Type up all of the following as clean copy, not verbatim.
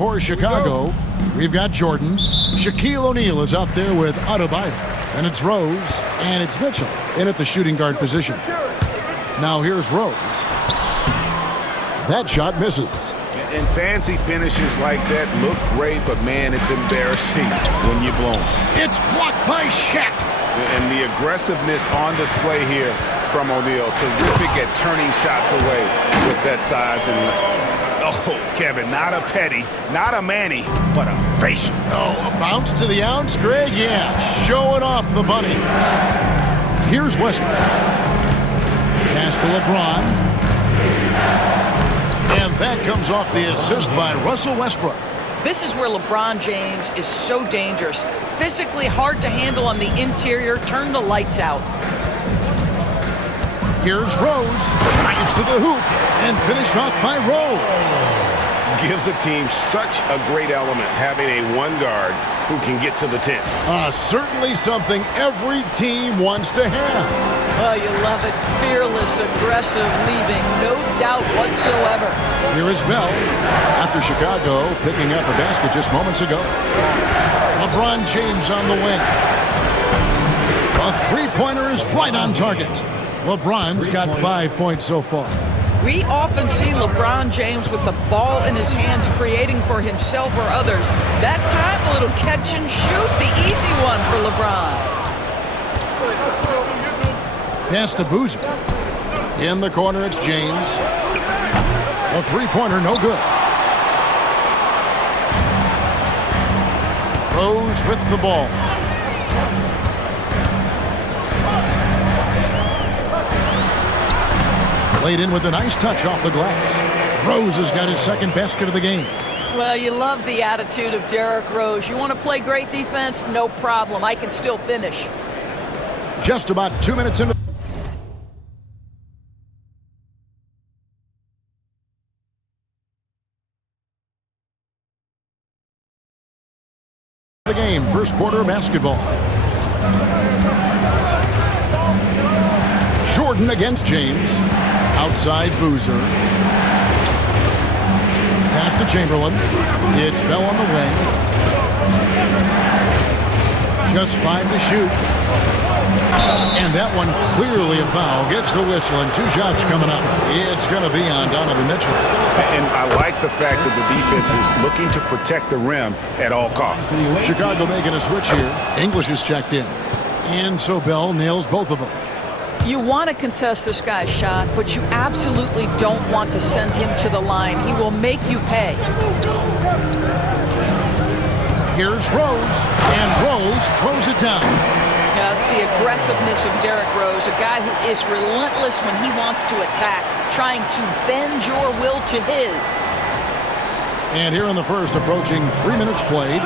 For Chicago, we've got Jordan. Shaquille O'Neal is out there with Adebayo. And it's Rose, and it's Mitchell in at the shooting guard position. Now here's Rose. That shot misses. And fancy finishes like that look great, but man, it's embarrassing when you blow them. It's blocked by Shaq. And the aggressiveness on display here from O'Neal. Terrific at turning shots away with that size and length. Oh, Kevin, not a petty, not a Manny, but a facial. Oh, a bounce to the ounce, Greg? Yeah, showing off the bunnies. Here's Westbrook. Pass to LeBron. And that comes off the assist by Russell Westbrook. This is where LeBron James is so dangerous. Physically hard to handle on the interior. Turn the lights out. Here's Rose. Drives to the hoop and finished off by Rose. Gives the team such a great element having a one guard who can get to the 10. Certainly something every team wants to have. Oh, you love it. Fearless, aggressive, leaving no doubt whatsoever. Here is Bell after Chicago picking up a basket just moments ago. LeBron James on the wing. A three-pointer is right on target. LeBron's got 5 points so far. We often see LeBron James with the ball in his hands creating for himself or others. That time, a little catch and shoot, the easy one for LeBron. Pass to Boozer. In the corner, it's James. A three-pointer, no good. Rose with the ball. Played in with a nice touch off the glass. Rose has got his second basket of the game. Well, you love the attitude of Derrick Rose. You want to play great defense? No problem. I can still finish. Just about 2 minutes into the game. First quarter of basketball. Jordan against James. Outside Boozer. Pass to Chamberlain. It's Bell on the wing. Just 5 to shoot. And that one clearly a foul. Gets the whistle and 2 shots coming up. It's going to be on Donovan Mitchell. And I like the fact that the defense is looking to protect the rim at all costs. Chicago making a switch here. English is checked in. And so Bell nails both of them. You want to contest this guy's shot, but you absolutely don't want to send him to the line. He will make you pay. Here's Rose, and Rose throws it down. It's the aggressiveness of Derrick Rose, a guy who is relentless when he wants to attack, trying to bend your will to his. And here in the first, approaching 3 minutes played.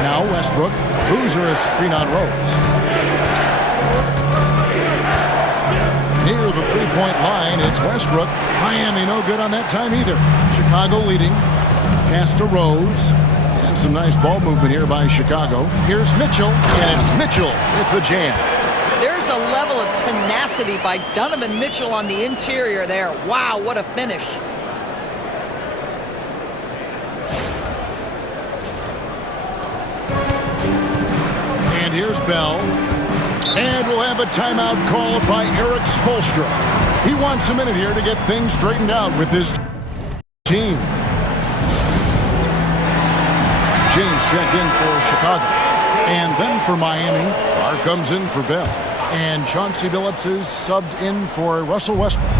Now Westbrook. Boozer is screen on Rose. Near the three-point line, it's Westbrook. Miami no good on that time either. Chicago leading. Pass to Rose. And some nice ball movement here by Chicago. Here's Mitchell, and it's Mitchell with the jam. There's a level of tenacity by Donovan Mitchell on the interior there. Wow, what a finish. And here's Bell. And we'll have a timeout called by Eric Spoelstra. He wants a minute here to get things straightened out with his team. James checked in for Chicago. And then for Miami, Barr comes in for Bell. And Chauncey Billups is subbed in for Russell Westbrook.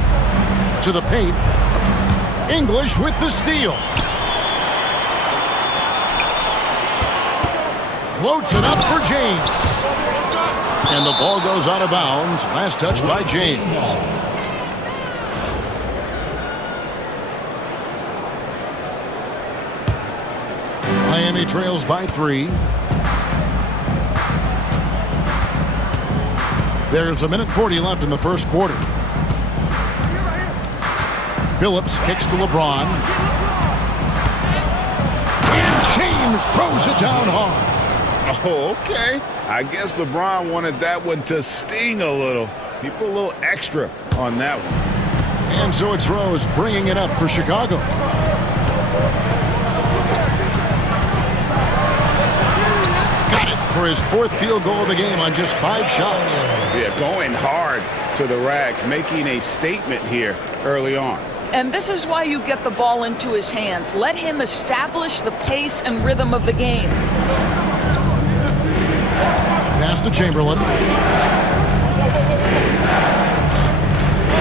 To the paint. English with the steal. Floats it up for James. And the ball goes out of bounds. Last touch by James. Miami trails by 3. There's 1:40 left in the first quarter. Billups kicks to LeBron. And James throws it down hard. Oh, okay. I guess LeBron wanted that one to sting a little. He put a little extra on that one. And so it's Rose bringing it up for Chicago. Got it for his 4th field goal of the game on just 5 shots. Yeah, going hard to the rack, making a statement here early on. And this is why you get the ball into his hands. Let him establish the pace and rhythm of the game. Pass to Chamberlain.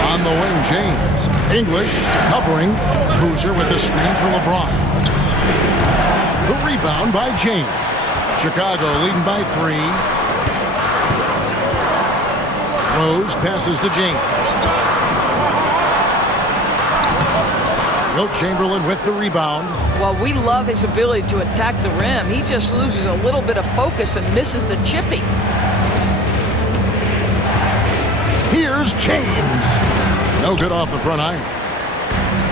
On the wing, James. English covering. Boozer with the screen for LeBron. The rebound by James. Chicago leading by 3. Rose passes to James. Wilt Chamberlain with the rebound. Well, we love his ability to attack the rim. He just loses a little bit of focus and misses the chippy. Here's James. No good off the front iron.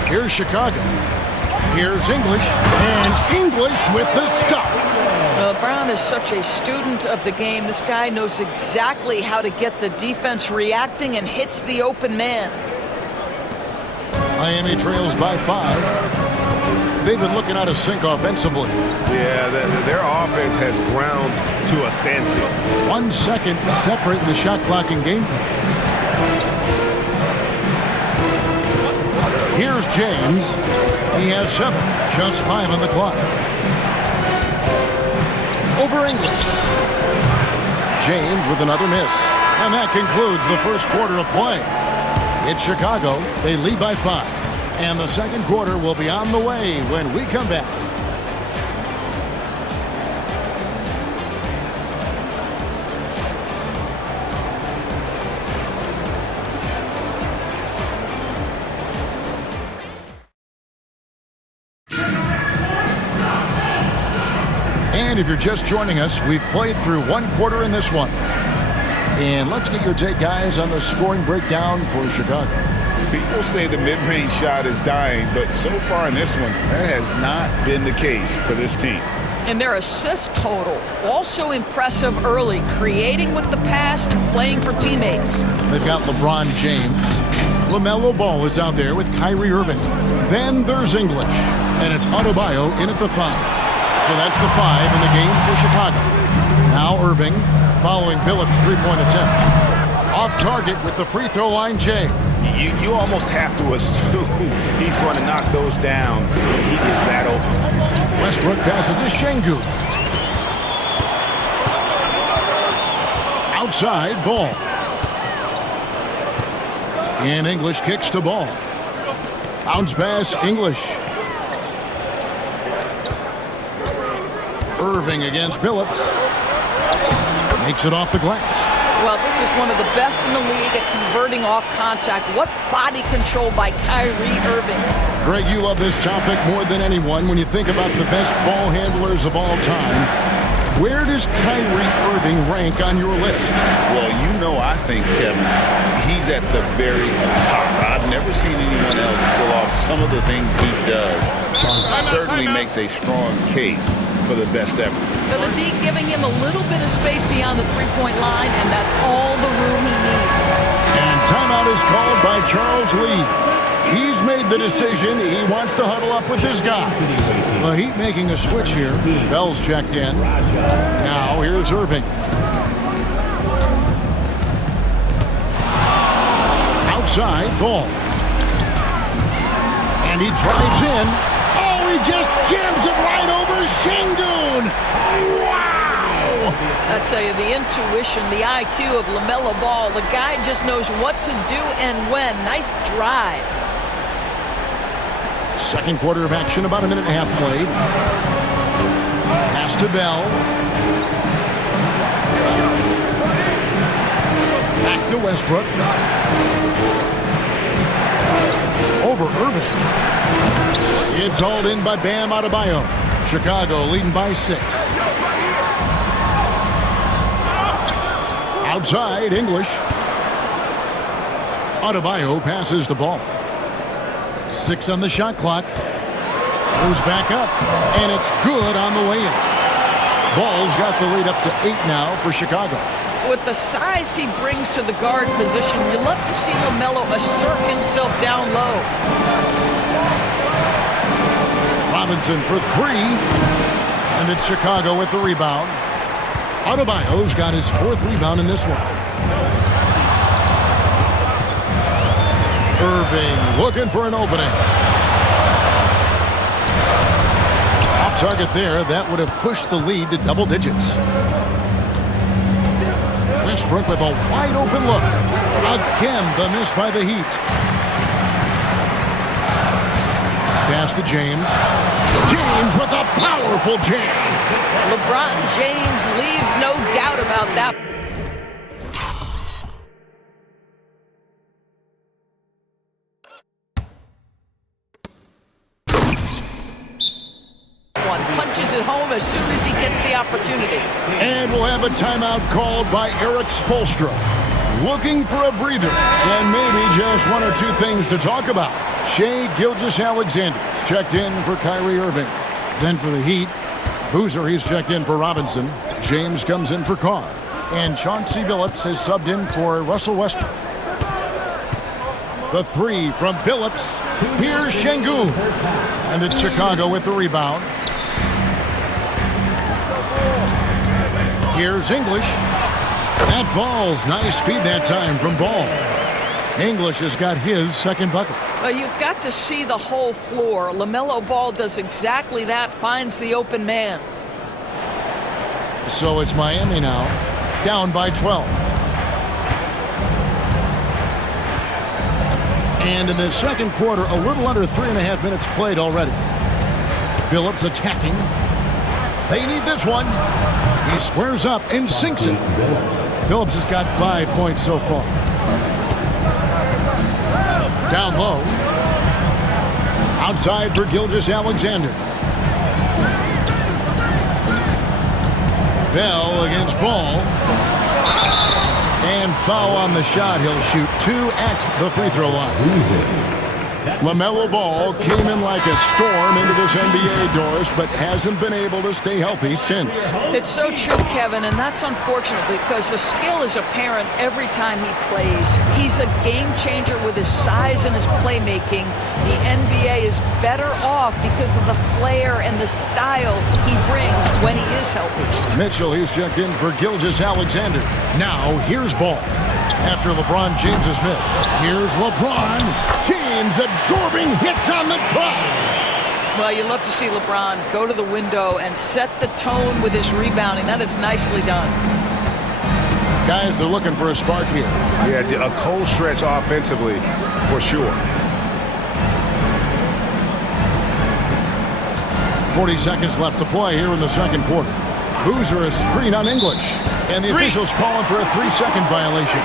Here's Chicago. Here's English. And English with the stuff. Well, Brown is such a student of the game. This guy knows exactly how to get the defense reacting and hits the open man. Miami trails by 5. They've been looking out of sync offensively. Yeah, their offense has ground to a standstill. 1 second separating the shot clock and game clock. Here's James. He has 7, just 5 on the clock. Over English. James with another miss. And that concludes the first quarter of play. It's Chicago. They lead by 5. And the second quarter will be on the way when we come back. And if you're just joining us, we've played through 1 quarter in this one. And let's get your take, guys, on the scoring breakdown for Chicago. People say the mid-range shot is dying, but so far in this one, that has not been the case for this team. And their assist total, also impressive early, creating with the pass and playing for teammates. They've got LeBron James. LaMelo Ball is out there with Kyrie Irving. Then there's English. And it's Adebayo in at the 5. So that's the 5 in the game for Chicago. Now Irving following Billups' 3-point attempt. Off target with the free throw line, Jay. You almost have to assume he's going to knock those down when he is that open. Westbrook passes to Şengün. Outside, Ball. And English kicks to Ball. Bounce pass, English. Irving against Billups. Makes it off the glass. Well, this is one of the best in the league at converting off contact. What body control by Kyrie Irving. Greg, you love this topic more than anyone. When you think about the best ball handlers of all time, where does Kyrie Irving rank on your list? Well, you know, I think, Kevin, he's at the very top. I've never seen anyone else pull off some of the things he does. Certainly makes a strong case for the best ever. So the D giving him a little bit of space beyond the 3-point line, and that's all the room he needs. And timeout is called by Charles Lee. He's made the decision. He wants to huddle up with this guy. The Heat making a switch here. Bell's checked in. Now here's Irving. Outside, Ball. And he drives in. Oh, he just jams it right over Şengün. Wow! I tell you, the intuition, the IQ of LaMelo Ball, the guy just knows what to do and when. Nice drive. Second quarter of action, about a minute and a half played. Pass to Bell. Back to Westbrook. Over Irving. It's hauled in by Bam Adebayo. Chicago leading by 6. Outside, English. Adebayo passes the ball. 6 on the shot clock. Goes back up, and it's good on the way in. Ball's got the lead up to 8 now for Chicago. With the size he brings to the guard position, you love to see LaMelo assert himself down low. Robinson for three. And it's Chicago with the rebound. Adebayo's got his fourth rebound in this one. Irving looking for an opening. Off target there. That would have pushed the lead to double digits. Westbrook with a wide open look. Again, the miss by the Heat. Pass to James. James with a powerful jam. LeBron James leaves no doubt about that. One punches it home as soon as he gets the opportunity. And we'll have a timeout called by Eric Spoelstra. Looking for a breather and maybe just one or two things to talk about. Shai Gilgeous-Alexander checked in for Kyrie Irving. Then for the Heat, Boozer, he's checked in for Robinson. James comes in for Carr. And Chauncey Billups has subbed in for Russell Westbrook. The three from Billups. Here's Şengün. And it's Chicago with the rebound. Here's English. That falls. Nice feed that time from Ball. English has got his second bucket. Well, you've got to see the whole floor. LaMelo Ball does exactly that, finds the open man. So it's Miami now, down by 12. And in the second quarter, a little under 3.5 minutes played already. Billups attacking. They need this one. He squares up and sinks it. Billups has got 5 points so far. Down low. Outside for Gilgeous-Alexander. Bell against Ball. And foul on the shot. He'll shoot two at the free throw line. LaMelo Ball came in like a storm into this NBA, Doris, but hasn't been able to stay healthy since. It's so true, Kevin, and that's unfortunate because the skill is apparent every time he plays. He's a game changer with his size and his playmaking. The NBA is better off because of the flair and the style he brings when he is healthy. Mitchell, he's checked in for Gilgeous-Alexander. Now, here's Ball. After LeBron James's miss. Here's LeBron. James absorbing hits on the drive. Well, you love to see LeBron go to the window and set the tone with his rebounding. That is nicely done. Guys are looking for a spark here. Yeah, a cold stretch offensively, for sure. 40 seconds left to play here in the second quarter. Boozer a screen on English. And the officials calling for a 3-second violation.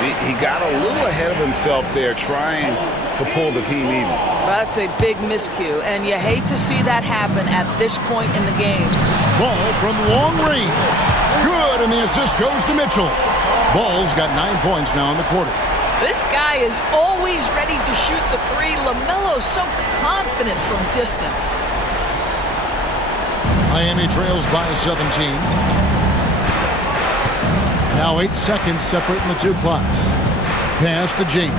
He got a little ahead of himself there trying to pull the team even. That's a big miscue, and you hate to see that happen at this point in the game. Ball from long range. Good, and the assist goes to Mitchell. Ball's got 9 points now in the quarter. This guy is always ready to shoot the three. LaMelo's so confident from distance. Miami trails by 17. Now 8 seconds separating the two clocks. Pass to James.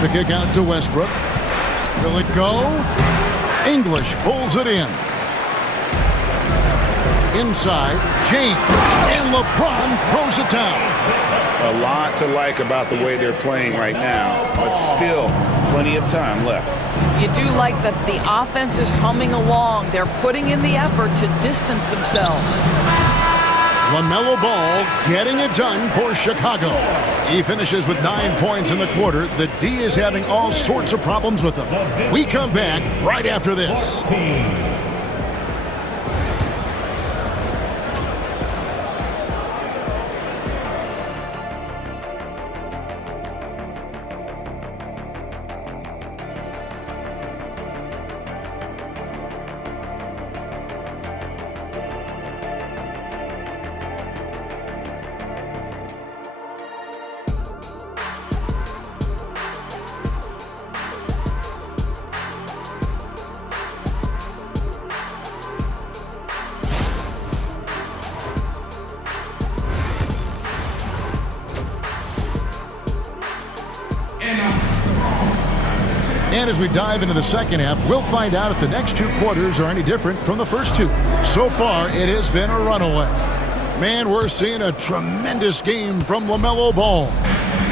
The kick out to Westbrook. Will it go? English pulls it in. Inside, James. And LeBron throws it down. A lot to like about the way they're playing right now, but still plenty of time left. You do like that the offense is humming along. They're putting in the effort to distance themselves. LaMelo Ball getting it done for Chicago. He finishes with 9 points in the quarter. The D is having all sorts of problems with him. We come back right after this. And as we dive into the second half, we'll find out if the next two quarters are any different from the first two. So far, it has been a runaway. Man, we're seeing a tremendous game from LaMelo Ball.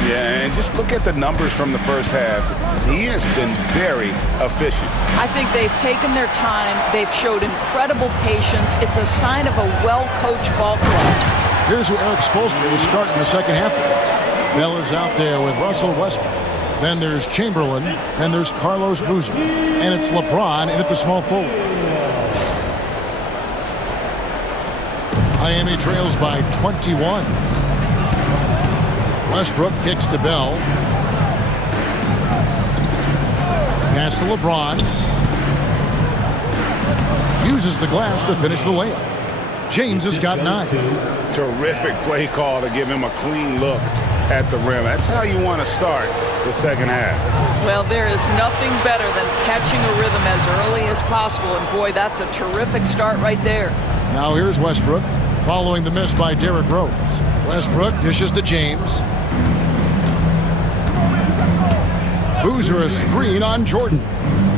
Yeah, and just look at the numbers from the first half. He has been very efficient. I think they've taken their time. They've showed incredible patience. It's a sign of a well-coached ball club. Here's who Eric Spoelstra will start in the second half with. Bell is out there with Russell Westbrook. Then there's Chamberlain. Then there's Carlos Boozer. And it's LeBron in at the small forward. Miami trails by 21. Westbrook kicks to Bell. Pass to LeBron. Uses the glass to finish the layup. James has got 9. Terrific play call to give him a clean look at the rim. That's how you want to start the second half. Well, there is nothing better than catching a rhythm as early as possible. And boy, that's a terrific start right there. Now here's Westbrook, following the miss by Derrick Rose. Westbrook dishes to James. Boozer a screen on Jordan.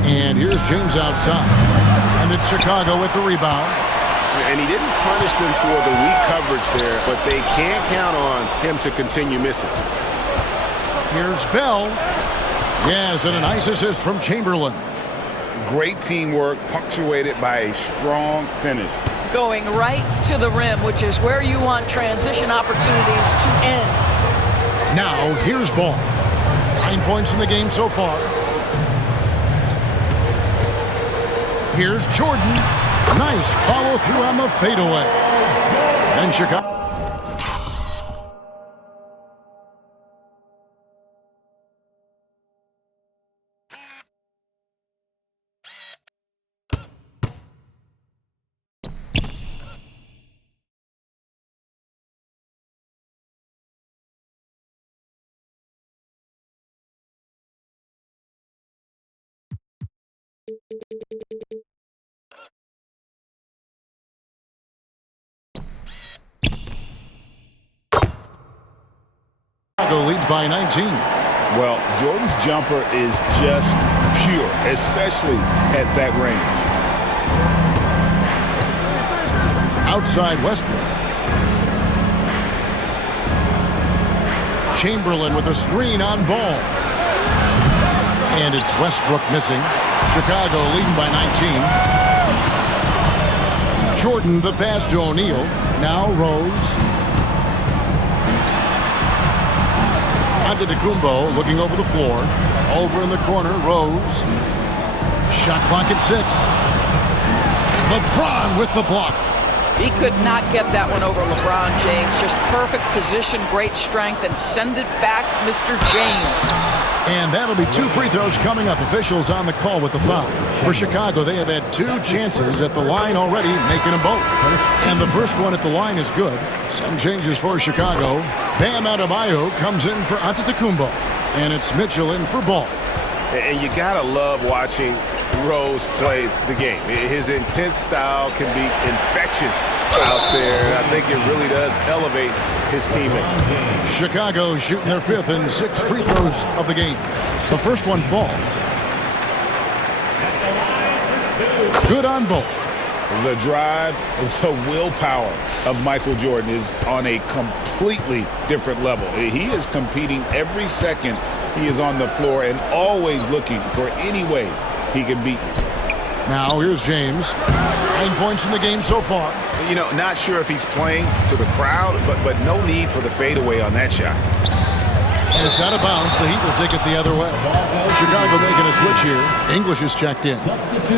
And here's James outside. And it's Chicago with the rebound. And he didn't punish them for the weak coverage there, but they can't count on him to continue missing. Here's Bell. Yes, and a nice assist from Chamberlain. Great teamwork, punctuated by a strong finish. Going right to the rim, which is where you want transition opportunities to end. Now, here's Ball. 9 points in the game so far. Here's Jordan. Nice follow through on the fadeaway. And Chicago. Chicago leads by 19. Well, Jordan's jumper is just pure, especially at that range. Outside Westbrook. Chamberlain with a screen on Ball. And it's Westbrook missing. Chicago leading by 19. Jordan the pass to O'Neal. Now Rose. Antetokounmpo looking over the floor. Over in the corner, Rose. Shot clock at 6. LeBron with the block. He could not get that one over LeBron James. Just perfect position, great strength, and send it back, Mr. James. And that'll be 2 free throws coming up. Officials on the call with the foul. For Chicago, they have had 2 chances at the line already, making them both. And the first one at the line is good. Some changes for Chicago. Bam Adebayo comes in for Antetokounmpo. And it's Mitchell in for Ball. And you gotta love watching Rose play the game. His intense style can be infectious out there. I think it really does elevate his teammates. Chicago shooting their 5th and 6th free throws of the game. The first one falls. Good on both. The drive, the willpower of Michael Jordan is on a completely different level. He is competing every second he is on the floor and always looking for any way he can beat you. Now here's James. 9 points in the game so far. You know, not sure if he's playing to the crowd, but no need for the fadeaway on that shot. And it's out of bounds. The Heat will take it the other way. Chicago making a switch here. English is checked in.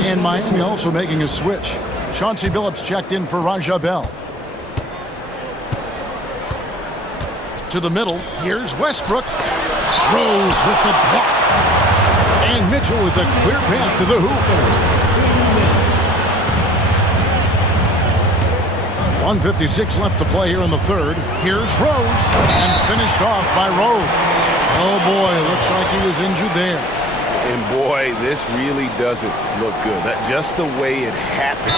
And Miami also making a switch. Chauncey Billups checked in for Raja Bell. To the middle. Here's Westbrook. Rose with the block. And Mitchell with a clear path to the hoop. 1:56 left to play here in the third. Here's Rose. And finished off by Rose. Oh boy, looks like he was injured there. And boy, this really doesn't look good. That just the way it happened.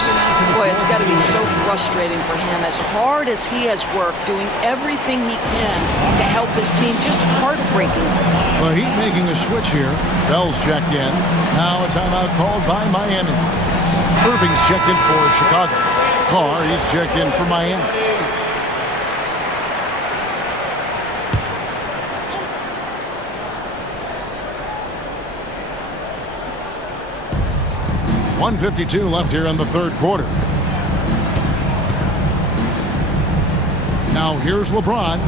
Boy, it's got to be so frustrating for him. As hard as he has worked, doing everything he can to help his team, just heartbreaking. The Heat making a switch here. Bell's checked in. Now a timeout called by Miami. Irving's checked in for Chicago. Carr, he's checked in for Miami. .152 left here in the third quarter. Now here's LeBron.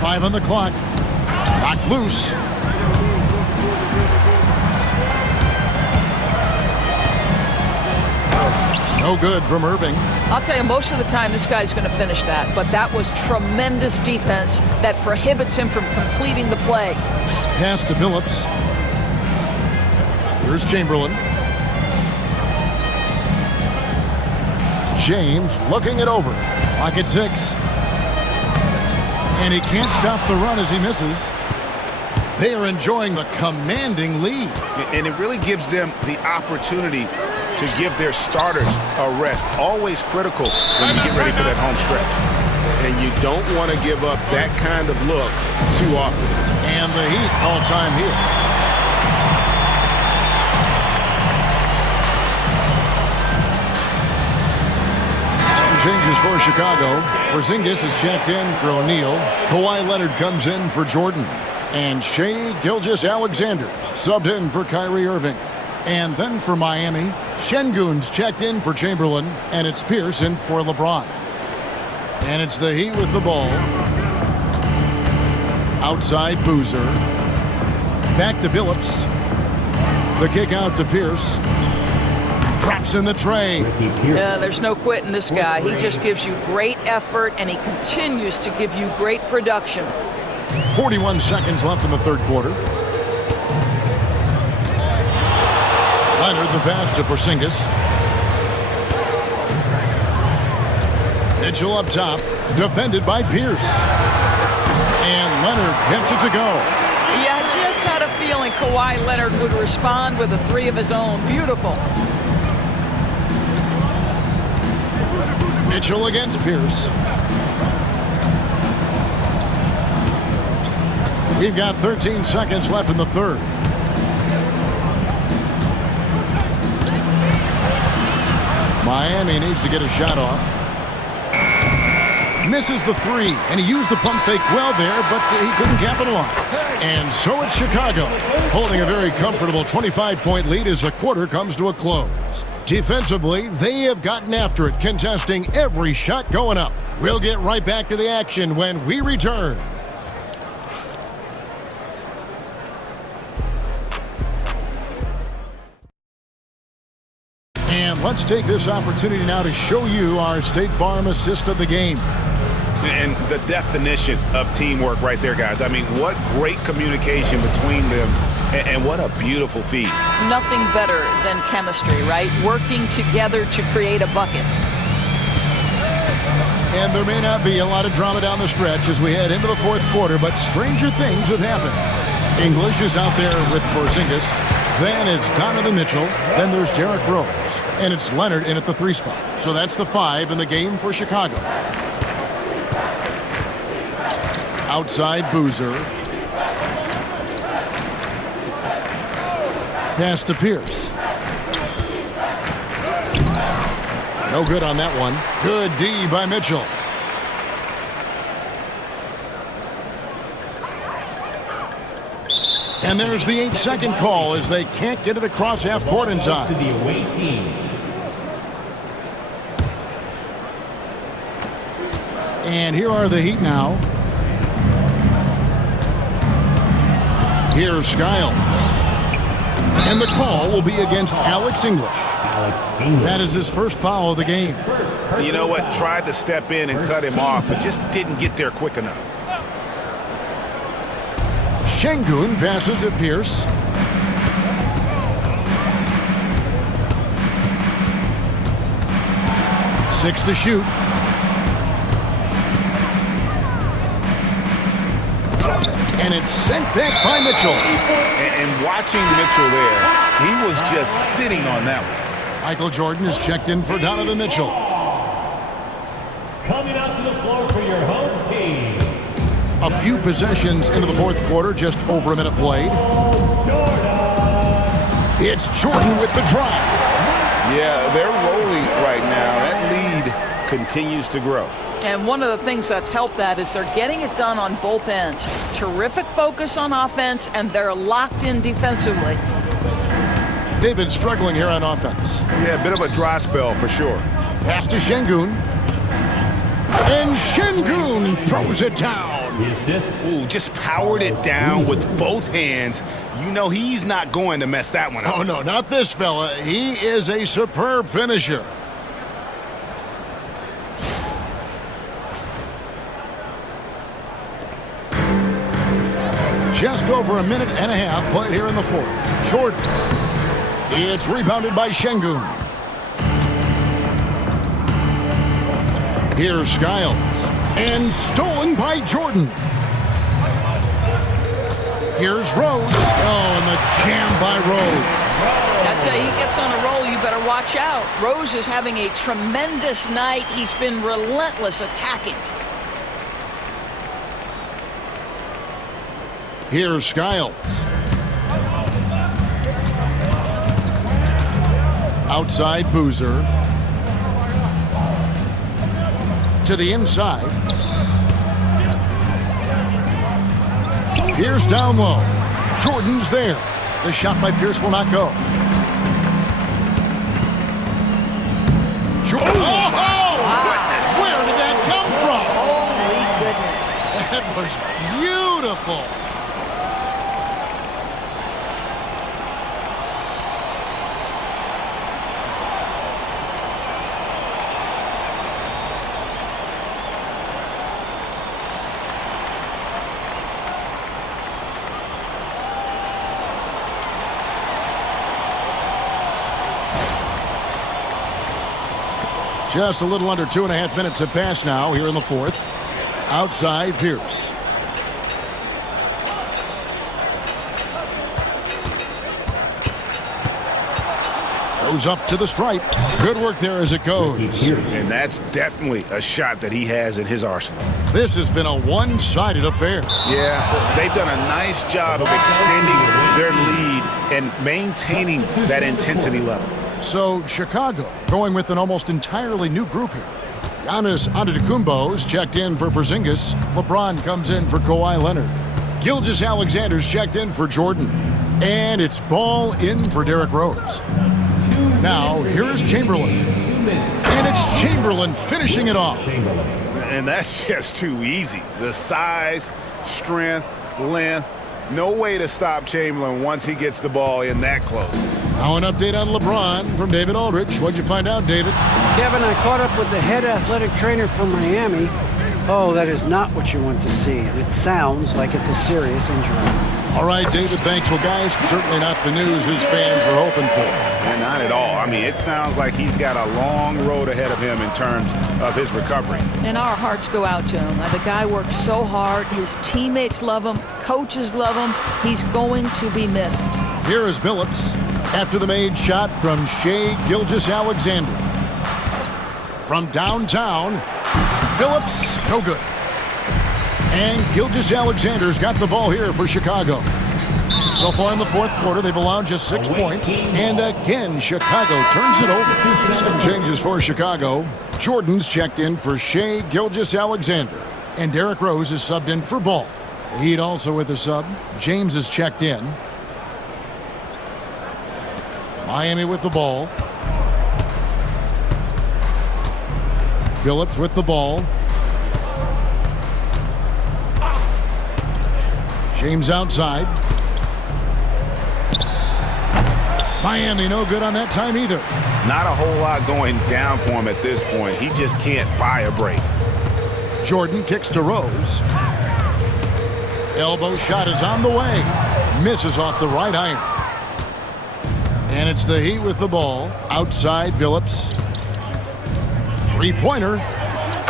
Five on the clock. Knocked loose. No good from Irving. I'll tell you, most of the time this guy's going to finish that, but that was tremendous defense that prohibits him from completing the play. Pass to Billups. Here's Chamberlain. James looking it over. Pocket 6. And he can't stop the run as he misses. They are enjoying the commanding lead. And it really gives them the opportunity to give their starters a rest. Always critical when you get ready for that home stretch. And you don't want to give up that kind of look too often. And the Heat all-time here. Changes for Chicago. Porzingis is checked in for O'Neal. Kawhi Leonard comes in for Jordan. And Shai Gilgeous-Alexander subbed in for Kyrie Irving. And then for Miami, Şengün's checked in for Chamberlain. And it's Pierce in for LeBron. And it's the Heat with the ball. Outside Boozer. Back to Billups. The kick out to Pierce. Drops in the tray. Yeah, there's no quitting this guy. He just gives you great effort, and he continues to give you great production. 41 seconds left in the third quarter. Leonard the pass to Porzingis. Mitchell up top, defended by Pierce. And Leonard gets it to go. Yeah, I just had a feeling Kawhi Leonard would respond with a three of his own. Beautiful. Mitchell against Pierce. We've got 13 seconds left in the third. Miami needs to get a shot off. Misses the three, and he used the pump fake well there, but he couldn't capitalize. And so it's Chicago, holding a very comfortable 25-point lead as the quarter comes to a close. Defensively, they have gotten after it, contesting every shot going up. We'll get right back to the action when we return. And let's take this opportunity now to show you our State Farm assist of the game. And the definition of teamwork right there, guys. I mean, what great communication between them, and what a beautiful feed. Nothing better than chemistry, right? Working together to create a bucket. And there may not be a lot of drama down the stretch as we head into the fourth quarter, but stranger things have happened. English is out there with Porzingis. Then it's Donovan Mitchell. Then there's Derrick Rose. And it's Leonard in at the 3 spot. So that's the 5 in the game for Chicago. Outside Boozer. Pass to Pierce. No good on that one. Good D by Mitchell. And there's the 8-second call as they can't get it across half court in time. And here are the Heat now. Here's Skiles. And the call will be against Alex English. That is his first foul of the game. You know what? Tried to step in and cut him off, but just didn't get there quick enough. Şengün passes to Pierce. Six to shoot. And it's sent back by Mitchell. And watching Mitchell there, he was just sitting on that one. Michael Jordan is checked in for Donovan Mitchell. Coming out to the floor for your home team. A few possessions into the fourth quarter, just over a minute played. It's Jordan with the drive. Yeah, they're rolling right now. That lead continues to grow. And one of the things that's helped that is they're getting it done on both ends. Terrific focus on offense, and they're locked in defensively. They've been struggling here on offense. Yeah, a bit of a dry spell for sure. Pass to Şengün. And Şengün throws it down. The assist. Ooh, just powered it down with both hands. You know he's not going to mess that one up. Oh, no, not this fella. He is a superb finisher. Just over a minute and a half played here in the fourth. Jordan. It's rebounded by Şengün. Here's Skiles. And stolen by Jordan. Here's Rose. Oh, and the jam by Rose. That's how he gets on a roll. You better watch out. Rose is having a tremendous night. He's been relentless attacking. Here's Skiles. Outside Boozer. To the inside. Pierce down low. Jordan's there. The shot by Pierce will not go. Jordan. Oh, goodness. Where did that come from? Holy goodness. That was beautiful. Just a little under 2.5 minutes have passed now here in the fourth. Outside Pierce. Goes up to the stripe. Good work there as it goes. And that's definitely a shot that he has in his arsenal. This has been a one-sided affair. Yeah, they've done a nice job of extending their lead and maintaining that intensity level. So Chicago going with an almost entirely new group here. Giannis Antetokounmpo's checked in for Porzingis. LeBron comes in for Kawhi Leonard. Gilgeous-Alexander's checked in for Jordan. And it's ball in for Derrick Rose. Now here's Chamberlain. And it's Chamberlain finishing it off. And that's just too easy. The size, strength, length, no way to stop Chamberlain once he gets the ball in that close. Now an update on LeBron from David Aldrich. What'd you find out, David? Kevin, I caught up with the head athletic trainer from Miami. Oh, that is not what you want to see. And it sounds like it's a serious injury. All right, David, thanks. Well, guys, certainly not the news his fans were hoping for. And not at all. I mean, it sounds like he's got a long road ahead of him in terms of his recovery. And our hearts go out to him. The guy works so hard. His teammates love him. Coaches love him. He's going to be missed. Here is Billups after the made shot from Shai Gilgeous-Alexander. From downtown, Billups, no good. And Gilgeous-Alexander's got the ball here for Chicago. So far in the fourth quarter, they've allowed just 6 points. And again, Chicago turns it over. Some changes for Chicago. Jordan's checked in for Shai Gilgeous-Alexander. And Derrick Rose is subbed in for Ball. The Heat also with a sub. James is checked in. Miami with the ball. Billups with the ball. James outside. Miami no good on that time either. Not a whole lot going down for him at this point. He just can't buy a break. Jordan kicks to Rose. Elbow shot is on the way. Misses off the right iron. And it's the Heat with the ball. Outside Billups. Three-pointer.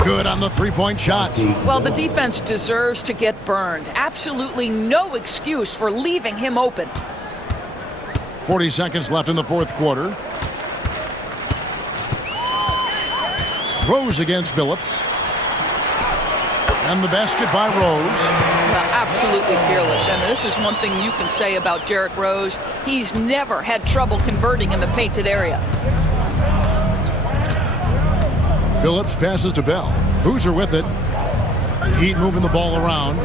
Good on the three-point shot. Well, the defense deserves to get burned. Absolutely no excuse for leaving him open. 40 seconds left in the fourth quarter. Rose against Billups. And the basket by Rose. Absolutely fearless. And this is one thing you can say about Derrick Rose. He's never had trouble converting in the painted area. Billups passes to Bell. Boozer with it. Heat moving the ball around.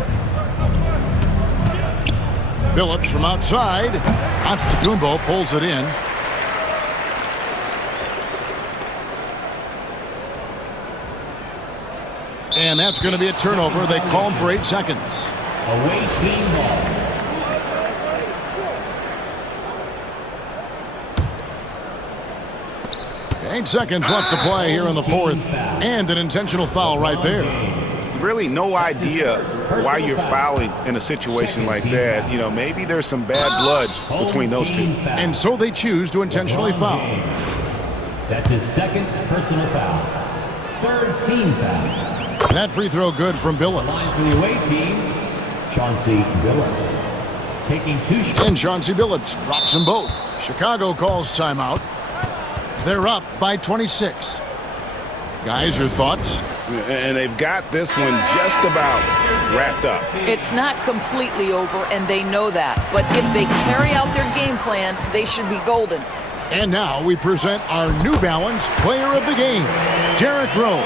Billups from outside. Antetokounmpo pulls it in. And that's going to be a turnover. They call him for 8 seconds. Away team ball. 8 seconds left to play here in the fourth. And an intentional foul right there. Really no idea why you're fouling in a situation like that. You know, maybe there's some bad blood between those two. And so they choose to intentionally foul. That's his second personal foul. Third team foul. That free throw good from Billups. For the away team, Chauncey Billups. Taking 2 shots. And Chauncey Billups drops them both. Chicago calls timeout. They're up by 26. Guys, your thoughts? And they've got this one just about wrapped up. It's not completely over, and they know that. But if they carry out their game plan, they should be golden. And now we present our New Balance Player of the Game, Derrick Rose.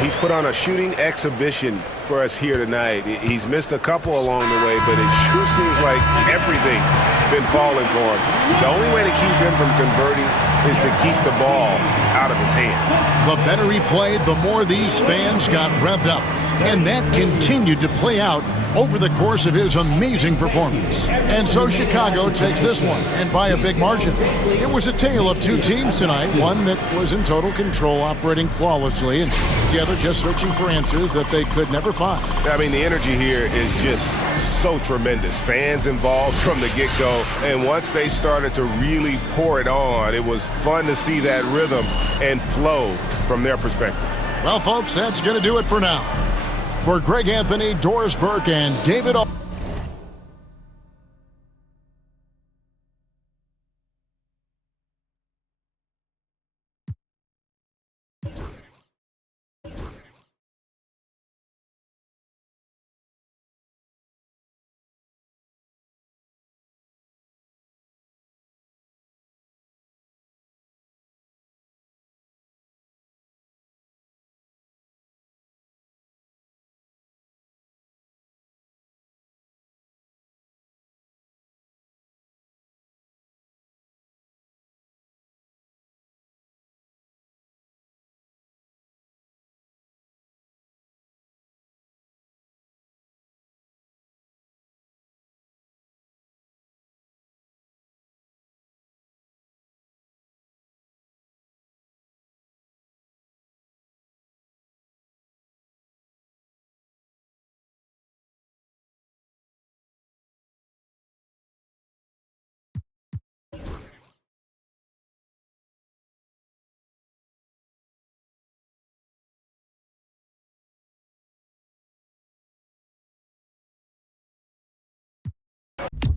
He's put on a shooting exhibition for us here tonight. He's missed a couple along the way, but it sure seems like everything's been falling for him. The only way to keep him from converting is to keep the ball out of his hand. The better he played, the more these fans got revved up. And that continued to play out over the course of his amazing performance. And so Chicago takes this one, and by a big margin. It was a tale of two teams tonight, one that was in total control, operating flawlessly, and the other just searching for answers that they could never find. I mean, the energy here is just so tremendous. Fans involved from the get-go, and once they started to really pour it on, it was fun to see that rhythm and flow from their perspective. Well, folks, that's going to do it for now. For Greg Anthony, Doris Burke, and David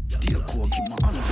Still cool, keep my honor.